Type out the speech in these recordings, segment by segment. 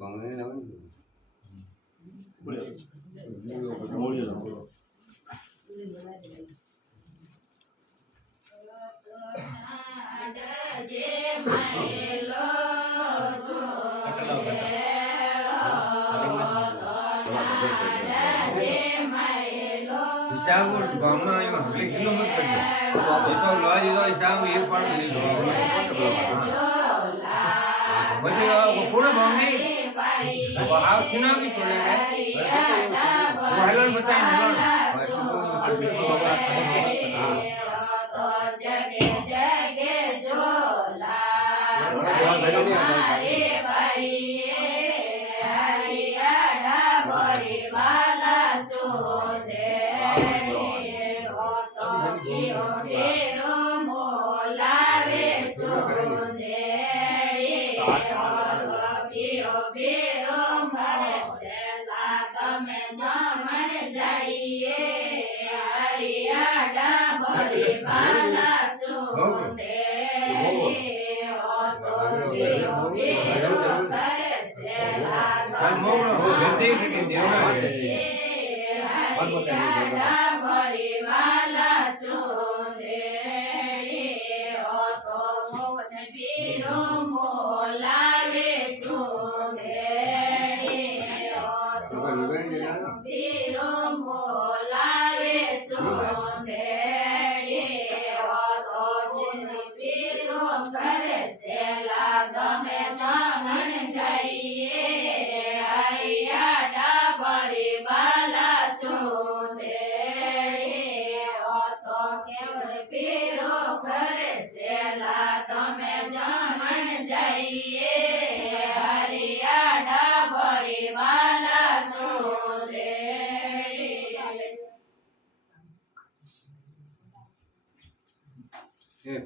हिसाब गाँवना किलो मत करियो तो लॉज लो हिसाब ये पार्ट ले लो बच्चे पूरा भांगी हाउ चुना की छोड़ेगा वो हेलो बताएं हेलो तो जगे जगे जोला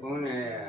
कौन है